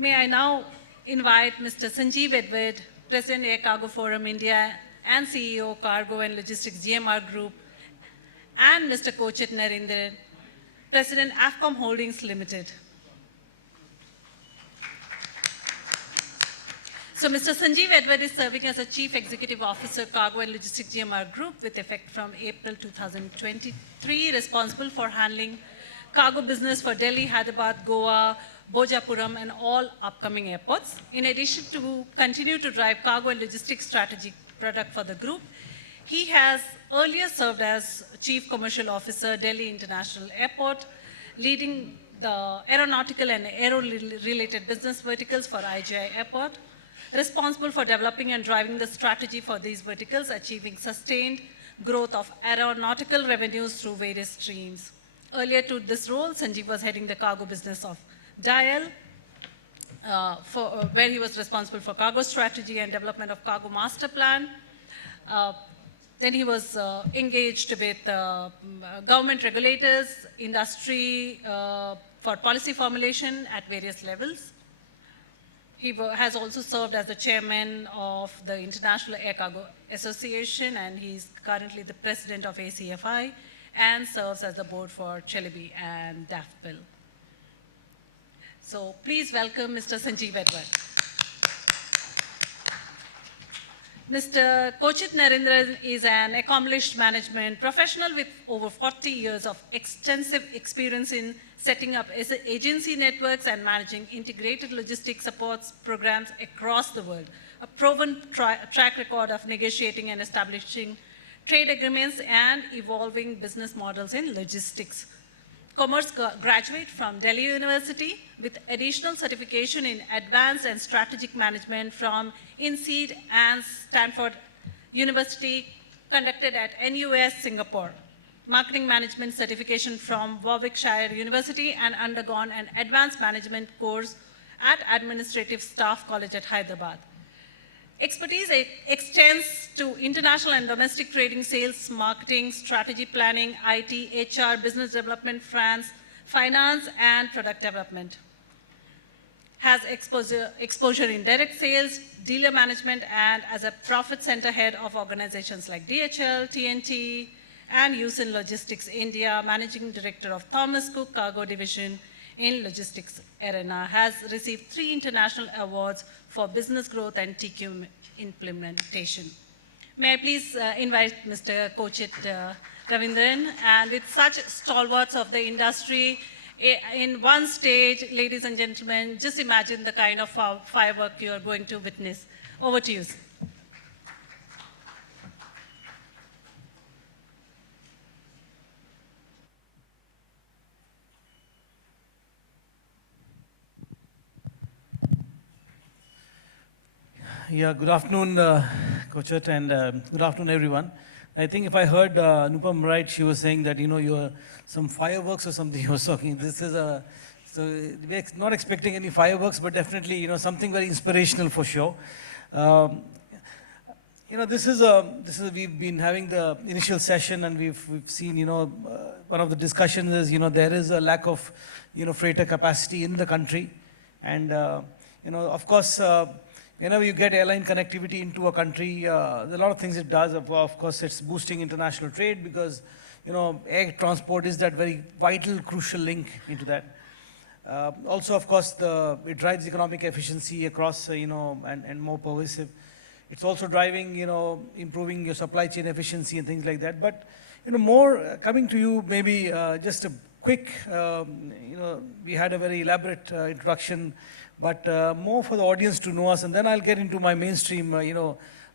May I now invite Mr. Sanjiv Edward, President Air Cargo Forum India and CEO Cargo and Logistics GMR Group, and Mr. Kochat Narendran, President AFCOM Holdings Limited. So Mr. Sanjiv Edward is serving as a Chief Executive Officer, Cargo and Logistics GMR Group with effect from April 2023, responsible for handling cargo business for Delhi, Hyderabad, Goa, Bojapuram, and all upcoming airports. In addition to continue to drive cargo and logistics strategic product for the group, he has earlier served as Chief Commercial Officer, Delhi International Airport, leading the aeronautical and aero-related business verticals for IGI Airport, responsible for developing and driving the strategy for these verticals, achieving sustained growth of aeronautical revenues through various streams. Earlier to this role, Sanjeev was heading the cargo business of DIAL, where he was responsible for cargo strategy and development of cargo master plan. Then he was engaged with government regulators, industry for policy formulation at various levels. He has also served as the chairman of the International Air Cargo Association, and he's currently the president of ACFI and serves as the board for Celebi and DAFPIL. So please welcome Mr. Sanjiv Edward. Mr. Kochat Narendran is an accomplished management professional with over 40 years of extensive experience in setting up agency networks and managing integrated logistics supports programs across the world. A proven track record of negotiating and establishing trade agreements and evolving business models in logistics. Commerce graduate from Delhi University with additional certification in advanced and strategic management from INSEAD and Stanford University, conducted at NUS Singapore. Marketing management certification from Warwickshire University and undergone an advanced management course at Administrative Staff College at Hyderabad. Expertise extends to international and domestic trading, sales, marketing, strategy planning, IT, HR, business development, finance, and product development. Has exposure in direct sales, dealer management, and as a profit center head of organizations like DHL, TNT, and Usain Logistics India, managing director of Thomas Cook Cargo Division in logistics arena, has received 3 international awards for business growth and TQ implementation. May I please invite Mr. Kochat Narendran, and with such stalwarts of the industry in one stage, ladies and gentlemen, just imagine the kind of firework you are going to witness. Over to you. Yeah, good afternoon, Kochat, and good afternoon, everyone. I think if I heard Nupam right, she was saying that, you're some fireworks or something you were talking. This is so we're not expecting any fireworks, but definitely, something very inspirational for sure. We've been having the initial session, and we've seen, one of the discussions is, there is a lack of, freighter capacity in the country. And, of course, whenever you get airline connectivity into a country, there are a lot of things it does. Of course, it's boosting international trade because, air transport is that very vital, crucial link into that. Also, of course, it drives economic efficiency across, and more pervasive. It's also driving, improving your supply chain efficiency and things like that. But, more coming to you, maybe just a quick, we had a very elaborate introduction, but more for the audience to know us, and then I'll get into my mainstream,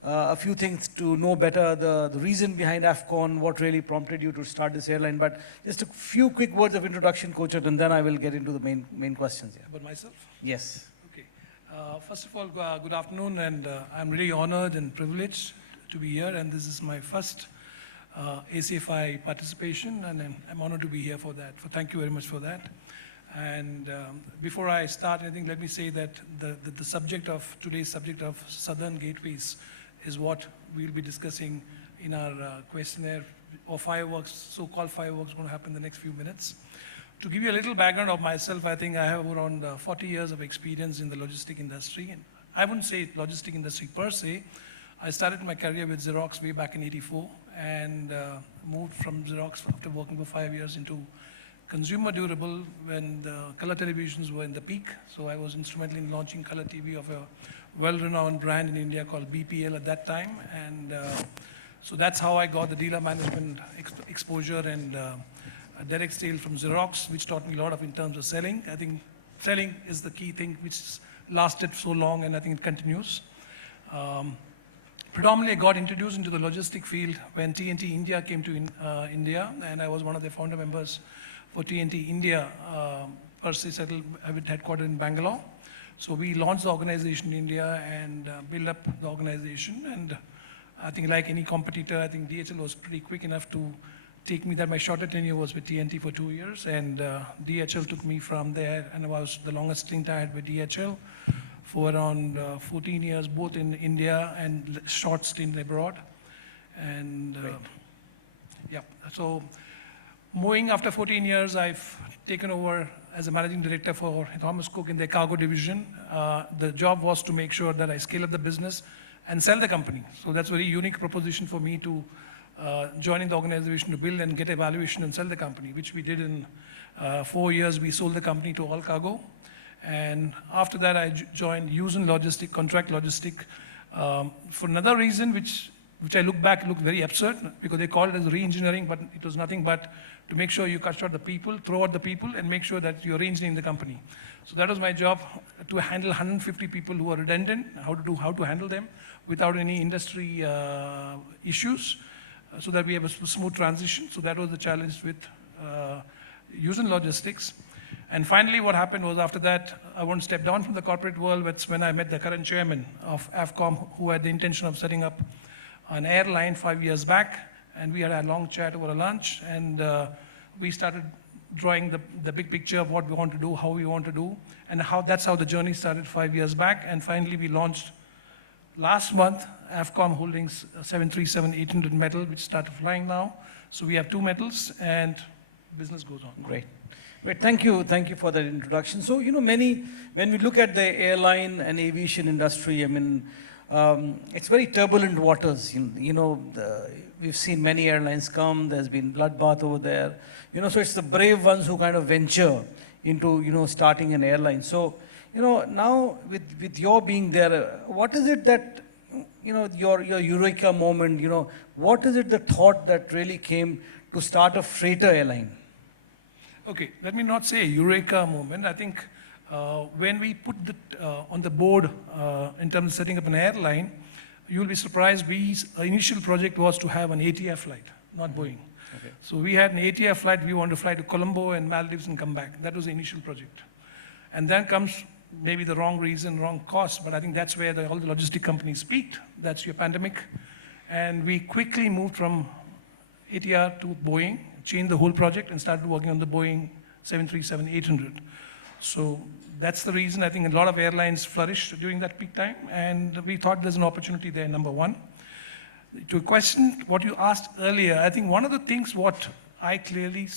a few things to know better, the reason behind AFCON, what really prompted you to start this airline. But just a few quick words of introduction, Kochat, and then I will get into the main questions. Yeah. About myself? Yes. Okay. First of all, good afternoon, and I'm really honored and privileged to be here, and this is my first ACFI participation, and I'm honored to be here for that. Thank you very much for that. And before I start anything, let me say that the subject of today's subject of Southern Gateways is what we'll be discussing in our questionnaire, or fireworks, so-called fireworks, going to happen in the next few minutes. To give you a little background of myself, I think I have around 40 years of experience in the logistic industry. And I wouldn't say logistic industry per se. I started my career with Xerox way back in '84 and moved from Xerox after working for 5 years into consumer durable when the color televisions were in the peak. So I was instrumental in launching color TV of a well-renowned brand in India called BPL at that time. And so that's how I got the dealer management exposure and a direct sale from Xerox, which taught me a lot of in terms of selling. I think selling is the key thing which lasted so long, and I think it continues. Predominantly, I got introduced into the logistic field when TNT India came to India, and I was one of the founder members for TNT India, per se settled with headquartered in Bangalore. So we launched the organization in India and built up the organization. And I think like any competitor, I think DHL was pretty quick enough to take me that my shorter tenure was with TNT for 2 years, and DHL took me from there, and it was the longest stint I had with DHL for around 14 years, both in India and short stint abroad. And yeah, so moving after 14 years, I've taken over as a managing director for Thomas Cook in their cargo division. The job was to make sure that I scale up the business and sell the company. So that's a very unique proposition for me to joining the organization to build and get a valuation and sell the company, which we did in 4 years. We sold the company to All Cargo. And after that, I joined Usen Logistic, Contract Logistic, for another reason, which I look back, looked very absurd, because they called it as re-engineering, but it was nothing but to make sure you cut short the people, throw out the people, and make sure that you're re-engineering the company. So that was my job, to handle 150 people who are redundant, how to handle them without any industry issues, so that we have a smooth transition. So that was the challenge with Usen Logistics. And finally, what happened was after that, I wanted to step down from the corporate world. That's when I met the current chairman of AFCOM, who had the intention of setting up an airline 5 years back. And we had a long chat over a lunch, and we started drawing the big picture of what we want to do, how we want to do, and that's how the journey started 5 years back. And finally, we launched last month AFCOM Holdings 737-800 metal, which started flying now. So we have 2 metals, and business goes on. Great. Great, thank you for that introduction. So, when we look at the airline and aviation industry, I mean, it's very turbulent waters. We've seen many airlines come, there's been bloodbath over there. So it's the brave ones who kind of venture into, starting an airline. So, now with your being there, what is it that, your eureka moment, what is it the thought that really came to start a freighter airline? Okay, let me not say a eureka moment. I think when we put on the board in terms of setting up an airline, you'll be surprised. Our initial project was to have an ATF flight, not Boeing. Okay. So we had an ATF flight. We wanted to fly to Colombo and Maldives and come back. That was the initial project. And then comes maybe the wrong reason, wrong cost, but I think that's where all the logistic companies peaked. That's your pandemic. And we quickly moved from ATR to Boeing, changed the whole project, and started working on the Boeing 737-800. So that's the reason I think a lot of airlines flourished during that peak time, and we thought there's an opportunity there, number one. To question what you asked earlier, I think one of the things what I clearly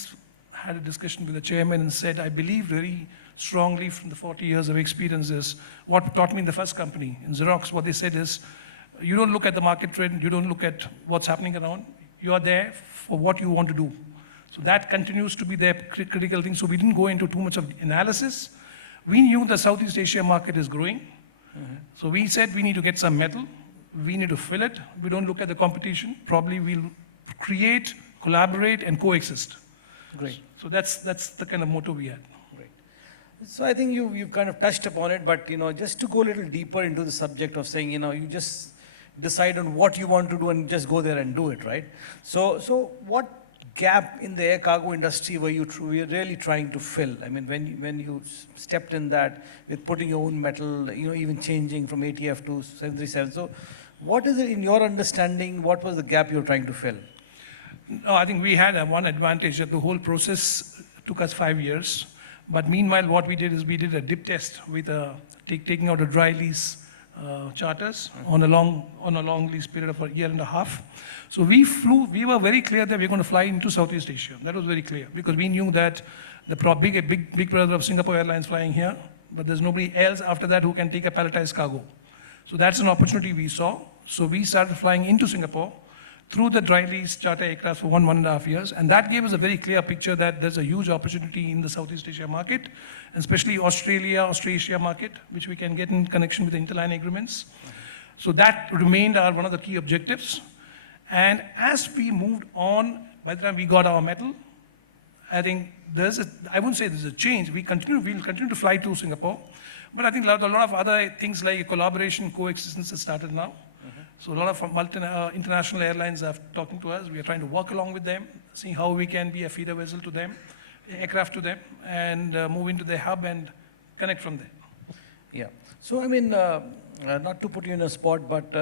had a discussion with the chairman and said, I believe very strongly from the 40 years of experience is what taught me in the first company, in Xerox, what they said is, you don't look at the market trend, you don't look at what's happening around, you are there for what you want to do. So that continues to be the critical thing. So we didn't go into too much of analysis. We knew the Southeast Asia market is growing. Mm-hmm. So we said we need to get some metal. We need to fill it. We don't look at the competition. Probably we'll create, collaborate, and coexist. Great. So that's the kind of motto we had. Great. So I think you've kind of touched upon it, but just to go a little deeper into the subject of saying, you just decide on what you want to do and just go there and do it, right? So what gap in the air cargo industry were you really trying to fill? I mean, when you stepped in that with putting your own metal, even changing from ATF to 737. So what is it in your understanding, what was the gap you were trying to fill? No, I think we had one advantage that the whole process took us 5 years. But meanwhile, what we did is we did a dip test with taking out a dry lease charters on a long lease period of a year and a half. So we were very clear that we're going to fly into Southeast Asia. That was very clear because we knew that the big brother of Singapore Airlines flying here, but there's nobody else after that who can take a palletized cargo. So that's an opportunity we saw. So we started flying into Singapore through the dry lease charter aircraft for 1.5 years. And that gave us a very clear picture that there's a huge opportunity in the Southeast Asia market, and especially Australasia market, which we can get in connection with the interline agreements. So that remained one of the key objectives. And as we moved on, by the time we got our metal, I think I wouldn't say there's a change. We'll continue to fly to Singapore. But I think a lot of other things like collaboration, coexistence has started now. So a lot of international airlines are talking to us. We are trying to work along with them, seeing how we can be a feeder vessel to them, aircraft to them, and move into their hub and connect from there. Yeah. So, I mean, not to put you in a spot, but,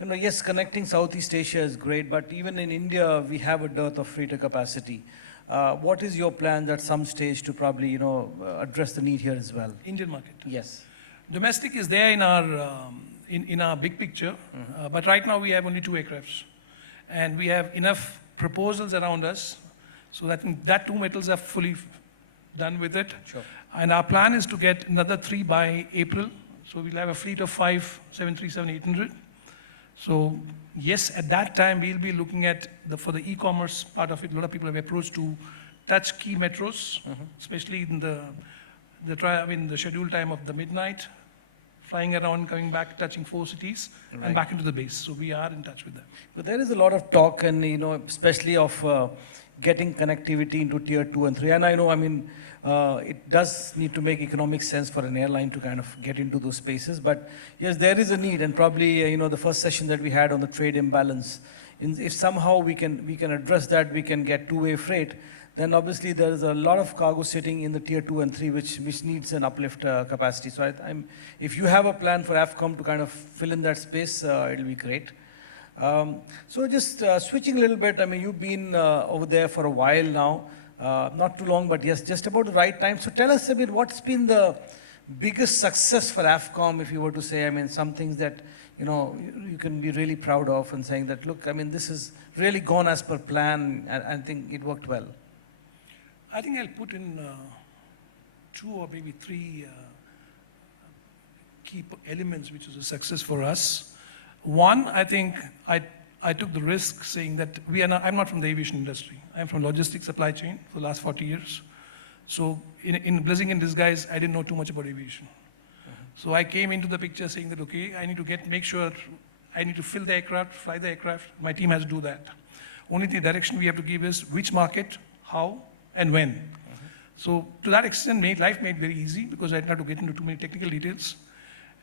yes, connecting Southeast Asia is great, but even in India, we have a dearth of freighter capacity. What is your plan at some stage to probably, address the need here as well? Indian market. Yes. Domestic is there in our big picture, but right now we have only 2 aircrafts, and we have enough proposals around us, so that 2 metals are fully done with it. Sure. And our plan is to get another 3 by April, so we'll have a fleet of 5 737-800. So yes, at that time we'll be looking at for the e-commerce part of it. A lot of people have approached to touch key metros, especially in the scheduled time of the midnight, flying around, coming back, touching 4 cities, and back into the base. So we are in touch with them. But there is a lot of talk, and especially of getting connectivity into tier 2 and 3. And I know, it does need to make economic sense for an airline to kind of get into those spaces. But yes, there is a need, and probably the first session that we had on the trade imbalance, if somehow we can address that, we can get two-way freight. Then obviously there is a lot of cargo sitting in the tier 2 and 3, which needs an uplift capacity. So if you have a plan for AFCOM to kind of fill in that space, it'll be great. So just switching a little bit, you've been over there for a while now, not too long, but yes, just about the right time. So tell us a bit, what's been the biggest success for AFCOM, if you were to say, some things that you can be really proud of and saying that, look, this has really gone as per plan, and I think it worked well. I think I'll put in 2 or maybe 3 key elements which was a success for us. One, I think I took the risk saying that I'm not from the aviation industry. I'm from logistics supply chain for the last 40 years. So in blessing in disguise, I didn't know too much about aviation. So I came into the picture saying that, okay, I need to make sure I need to fill the aircraft, fly the aircraft. My team has to do that. Only the direction we have to give is which market, how, and when. So to that extent, life made very easy because I didn't have to get into too many technical details.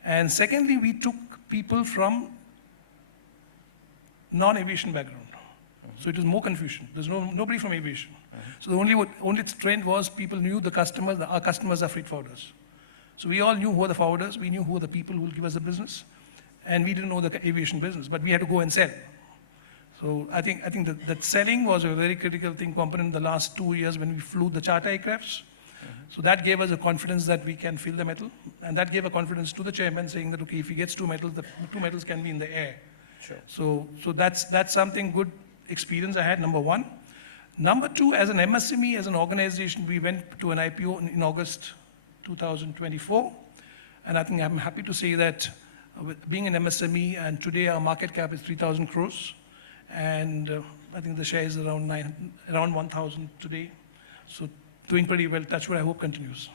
And secondly, we took people from non-aviation background. So it was more confusion. There's nobody from aviation. So the only trend was people knew the customers, our customers are freight forwarders. So we all knew who are the forwarders, we knew who are the people who will give us the business, and we didn't know the aviation business, but we had to go and sell. So I think that selling was a very critical component in the last 2 years when we flew the charter aircrafts. So that gave us a confidence that we can fill the metal, and that gave a confidence to the chairman saying that, okay, if he gets 2 metals, the 2 metals can be in the air. Sure. So that's something good experience I had, number 1. Number 2, as an MSME, as an organization, we went to an IPO in August 2024, and I think I'm happy to say that with being an MSME, and today our market cap is 3,000 crores, and I think the share is around 1,000 today. So doing pretty well. Touch wood, I hope continues.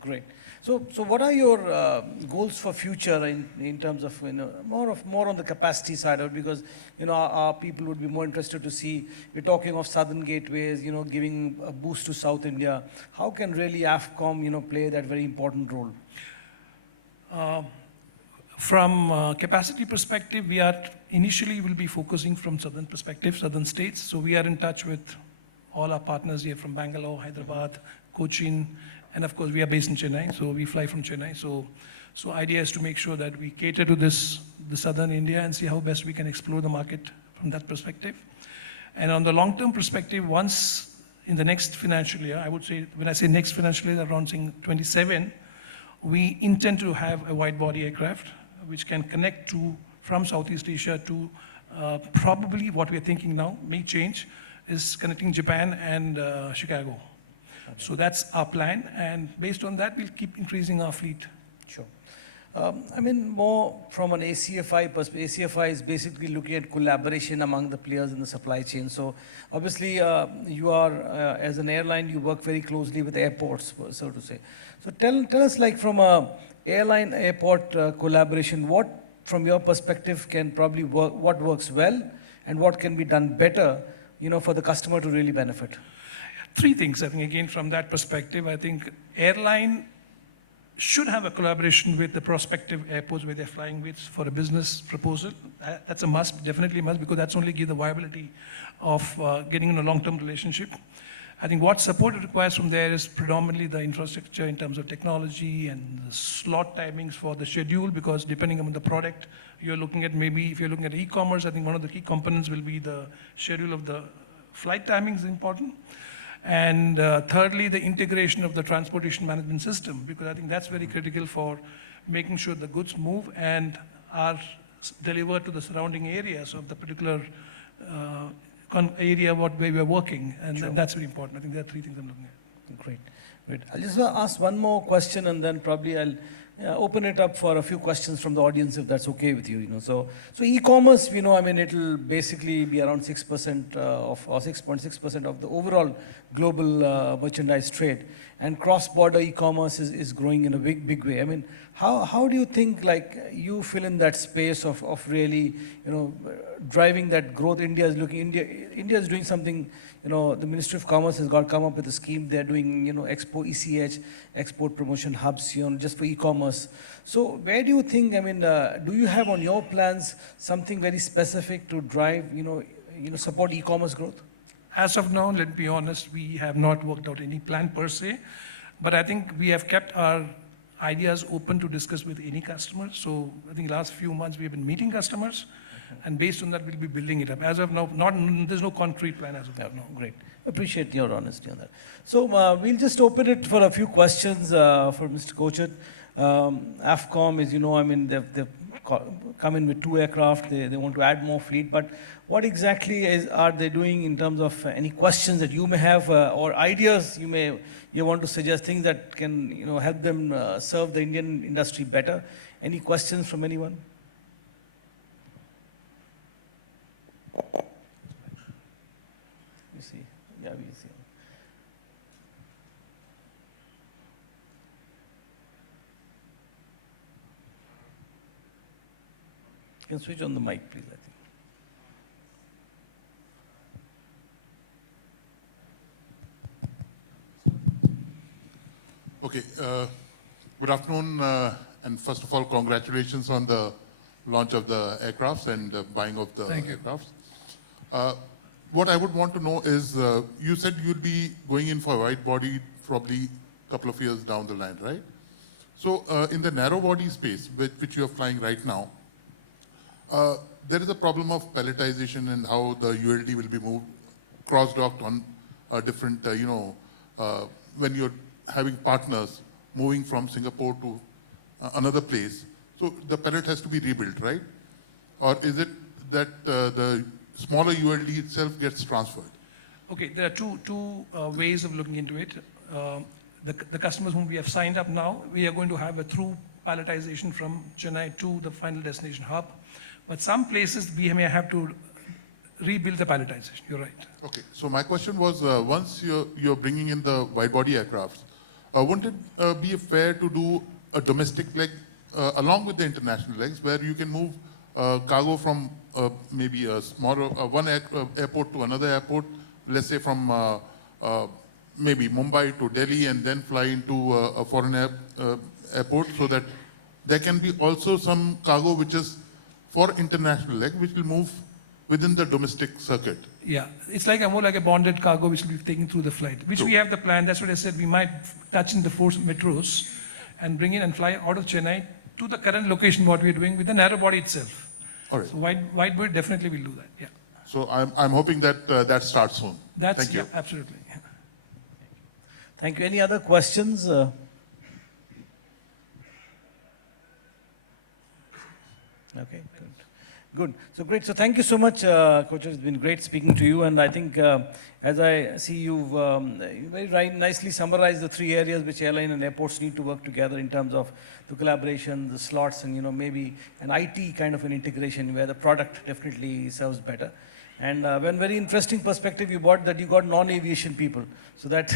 Great. So what are your goals for future in terms of more on the capacity side of it, because our people would be more interested to see, we're talking of southern gateways, giving a boost to South India. How can really AFCOM play that very important role? From capacity perspective, we are initially will be focusing from southern perspective, southern states. So we are in touch with all our partners here from Bangalore, Hyderabad, Cochin, and of course we are based in Chennai, so we fly from Chennai. So idea is to make sure that we cater to the southern India and see how best we can explore the market from that perspective. And on the long-term perspective, once in the next financial year, I would say, when I say next financial year, around saying 27, we intend to have a wide-body aircraft, which can connect from Southeast Asia to probably what we're thinking now, may change, is connecting Japan and Chicago. Okay. So that's our plan, and based on that, we'll keep increasing our fleet. Sure. I mean, more from an ACFI perspective, ACFI is basically looking at collaboration among the players in the supply chain. So obviously, you are, as an airline, you work very closely with airports, so to say. So tell us, like, from a airline-airport collaboration, what, from your perspective, can probably work, what works well, and what can be done better, for the customer to really benefit? Three things, I think, again, from that perspective. I think airline should have a collaboration with the prospective airports where they're flying with for a business proposal. That's a must, definitely a must, because that's only give the viability of getting in a long-term relationship. I think what support it requires from there is predominantly the infrastructure in terms of technology and the slot timings for the schedule, because depending on the product you're looking at, maybe if you're looking at e-commerce, I think one of the key components will be the schedule of the flight timings is important. And thirdly, the integration of the transportation management system, because I think that's very critical for making sure the goods move and are delivered to the surrounding areas of the particular area where we are working, and Sure. that's very important. I think there are three things I'm looking at. Great, great. I'll just ask one more question, and then probably I'll open it up for a few questions from the audience, if that's okay with you. So e-commerce, I mean, it'll basically be around 6% or 6.6% of the overall global merchandise trade, and cross-border e-commerce is growing in a big way. I mean, how do you think, like, you fill in that space of really, driving that growth? India is doing something. The Ministry of Commerce has come up with a scheme. They're doing, Expo ECH, export promotion hubs, just for e-commerce. So where do you think, I mean, do you have on your plans something very specific to drive, support e-commerce growth? As of now, let's be honest, we have not worked out any plan per se, but I think we have kept our ideas open to discuss with any customer. So I think last few months we have been meeting customers, and based on that, we'll be building it up. As of now, there's no concrete plan as of now. No. Great. Appreciate your honesty on that. So we'll just open it for a few questions for Mr. Kochat. AFCOM, as you know, I mean, they've come in with 2 aircraft. They want to add more fleet. But what exactly are they doing in terms of any questions that you may have or ideas you want to suggest, things that can help them serve the Indian industry better? Any questions from anyone? You see, yeah, we see. You can switch on the mic, please, I think. Okay, good afternoon, and first of all, congratulations on the launch of the aircrafts and the buying of the aircrafts. What I would want to know is, you said you'll be going in for wide body probably a couple of years down the line, right? So in the narrow body space, which you are flying right now, there is a problem of palletization and how the ULD will be moved, cross-docked on different, when you're having partners moving from Singapore to another place. So the pallet has to be rebuilt, right? Or is it that the smaller ULD itself gets transferred? Okay, there are two ways of looking into it. The customers whom we have signed up now, we are going to have a through palletization from Chennai to the final destination hub. But some places we may have to rebuild the palletization. You're right. Okay, so my question was, once you're bringing in the wide-body aircrafts, wouldn't it be fair to do a domestic leg along with the international legs, where you can move cargo from maybe a smaller one airport to another airport, let's say from maybe Mumbai to Delhi, and then fly into a foreign airport, so that there can be also some cargo which is for international leg, which will move within the domestic circuit? Yeah, it's like more like a bonded cargo which will be taken through the flight, which we have the plan. That's what I said. We might touch in the 4 metros and bring in and fly out of Chennai to the current location what we're doing with the narrow body itself. All right. So wide body definitely will do that. Yeah. So I'm hoping that that starts soon. That's, Thank you. Yeah, absolutely. Yeah. Thank you. Any other questions? Okay, good. Good. So great. So thank you so much, Coach. It's been great speaking to you. And I think as I see you've nicely summarized the three areas which airline and airports need to work together in terms of the collaboration, the slots, and maybe an IT kind of an integration where the product definitely serves better. And one very interesting perspective you brought that you got non-aviation people. So that,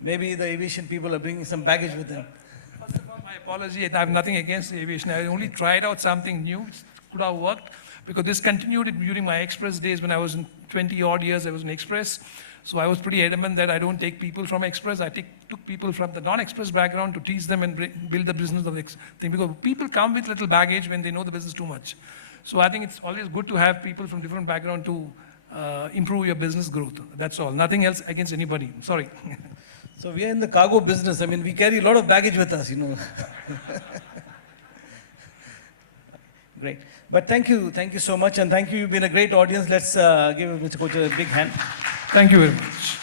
maybe the aviation people are bringing some baggage with them. First of all, my apology. I have nothing against aviation. I only tried out something new. It could have worked because this continued during my express days when I was in 20 odd years. I was in express. So I was pretty adamant that I don't take people from express. I took people from the non-express background to teach them and build the business of the thing. Because people come with little baggage when they know the business too much. So I think it's always good to have people from different background to improve your business growth. That's all. Nothing else against anybody. Sorry. So we are in the cargo business. I mean, we carry a lot of baggage with us, Great. But thank you so much. And thank you. You've been a great audience. Let's give Mr. Kochat a big hand. Thank you very much.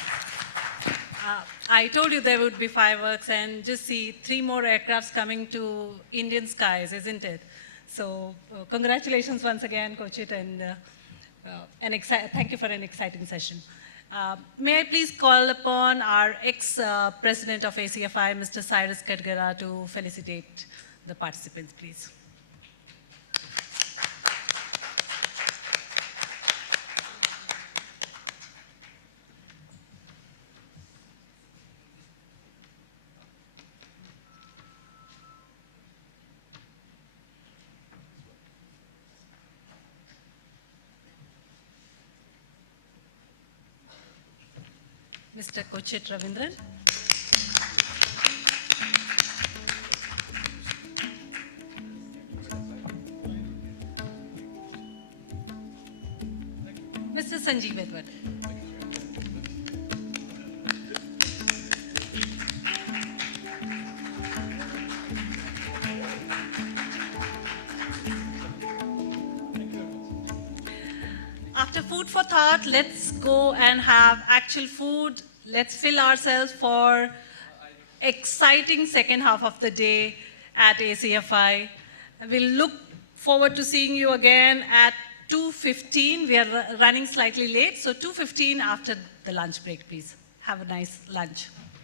I told you there would be fireworks, and just see 3 more aircrafts coming to Indian skies, isn't it? So congratulations once again, Kochat, and thank you for an exciting session. May I please call upon our ex-president of ACFI, Mr. Cyrus Kadgara, to felicitate the participants, please. Mr. Kochat Narendran. Mr. Sanjiv Edward. After food for thought, let's go and have actual food. Let's fill ourselves for exciting second half of the day at ACFI. We'll look forward to seeing you again at 2:15. We are running slightly late, so 2:15 after the lunch break, please. Have a nice lunch.